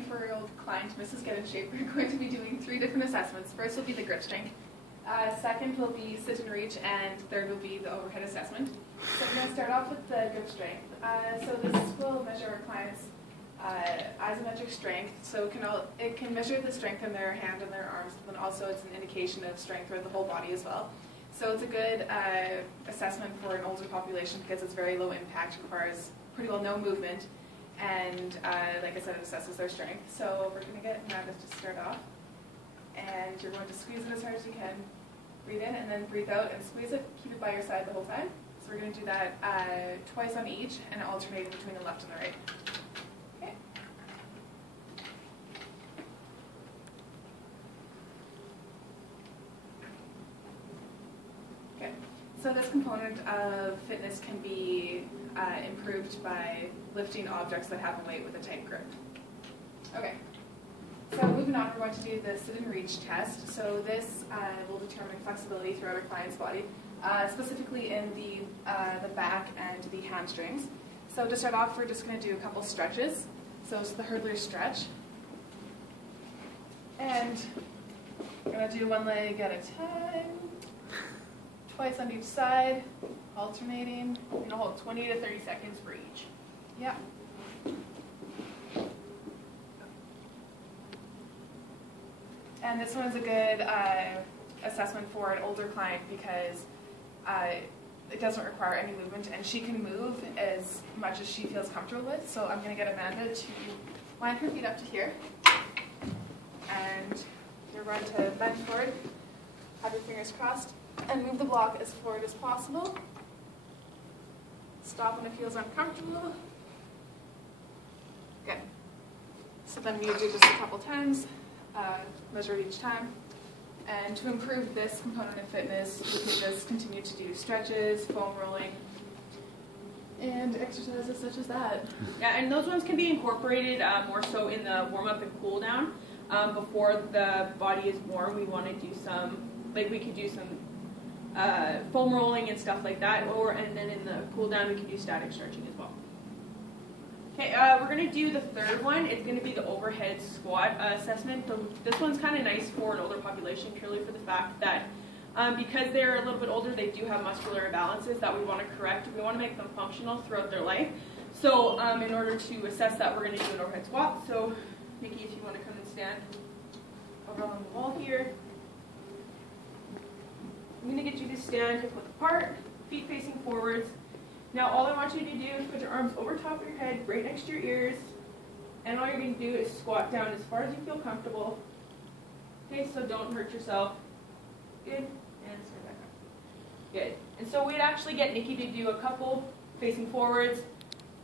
24-year-old client, Mrs. Get in Shape, we're going to be doing 3 different assessments. First will be the grip strength, second will be sit and reach, and third will be the overhead assessment. So I'm going to start off with the grip strength. So this will measure our clients' isometric strength. So it can measure the strength in their hand and their arms, but also it's an indication of strength throughout the whole body as well. So it's a good assessment for an older population because it's very low impact, requires pretty well no movement, and like I said, it assesses their strength. So we're going to get Amanda to start off, and you're going to squeeze it as hard as you can. Breathe in and then breathe out and squeeze it. Keep it by your side the whole time. So we're going to do that twice on each and alternating between the left and the right. Okay. Okay. So this component of fitness can be improved by lifting objects that have a weight with a tight grip. Okay. So moving on, we're going to do the sit and reach test. So this will determine flexibility throughout our client's body, specifically in the back and the hamstrings. So to start off, we're just going to do a couple stretches. So it's the hurdler stretch. And we're going to do one leg at a time, twice on each side, alternating. You're going to hold 20 to 30 seconds for each. Yeah. And this one is a good assessment for an older client because it doesn't require any movement, and she can move as much as she feels comfortable with. So I'm going to get Amanda to line her feet up to here, and you're going to bend forward, have your fingers crossed, and move the block as forward as possible. Stop when it feels uncomfortable. Good. So then we do this a couple times. Measure it each time. And to improve this component of fitness, we can just continue to do stretches, foam rolling, and exercises such as that. Yeah, and those ones can be incorporated more so in the warm-up and cool-down. Before the body is warm, we want to do some, we could do some foam rolling and stuff like that, and then in the cool-down we can do static stretching as well. Okay, we're going to do the third one. It's going to be the overhead squat assessment. This one's kind of nice for an older population purely for the fact that because they're a little bit older, they do have muscular imbalances that we want to correct. We want to make them functional throughout their life. So in order to assess that, we're going to do an overhead squat. So Nikki, if you want to come and stand over on the wall here. I'm going to get you to stand hip width apart, feet facing forwards. Now all I want you to do is put your arms over top of your head, right next to your ears, and all you're going to do is squat down as far as you feel comfortable. Okay, so don't hurt yourself. Good, and stand back up. Good. And so we'd actually get Nikki to do a couple facing forwards,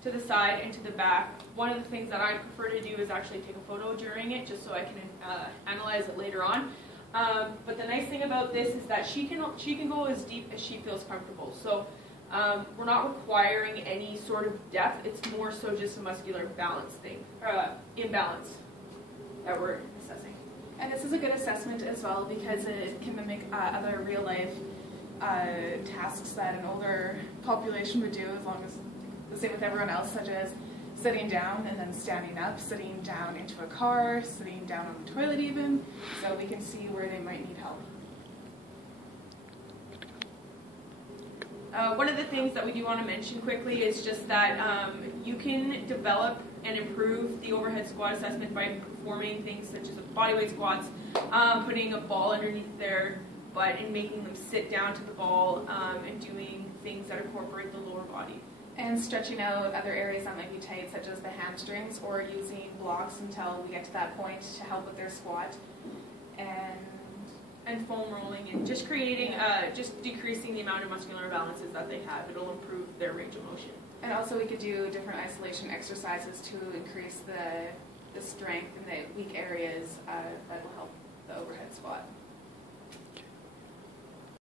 to the side, and to the back. One of the things that I prefer to do is actually take a photo during it, just so I can analyze it later on. But the nice thing about this is that she can go as deep as she feels comfortable. So we're not requiring any sort of depth. It's more so just a muscular balance thing, imbalance that we're assessing. And this is a good assessment as well because it can mimic other real-life tasks that an older population would do, as long as the same with everyone else, such as sitting down and then standing up, sitting down into a car, sitting down on the toilet even, so we can see where they might need help. One of the things that we do want to mention quickly is just that you can develop and improve the overhead squat assessment by performing things such as bodyweight squats, putting a ball underneath their butt and making them sit down to the ball, and doing things that incorporate the lower body. And stretching out other areas that might be tight, such as the hamstrings, or using blocks until we get to that point to help with their squat. And foam rolling and just creating, just decreasing the amount of muscular imbalances that they have. It'll improve their range of motion. And also we could do different isolation exercises to increase the strength in the weak areas that will help the overhead squat.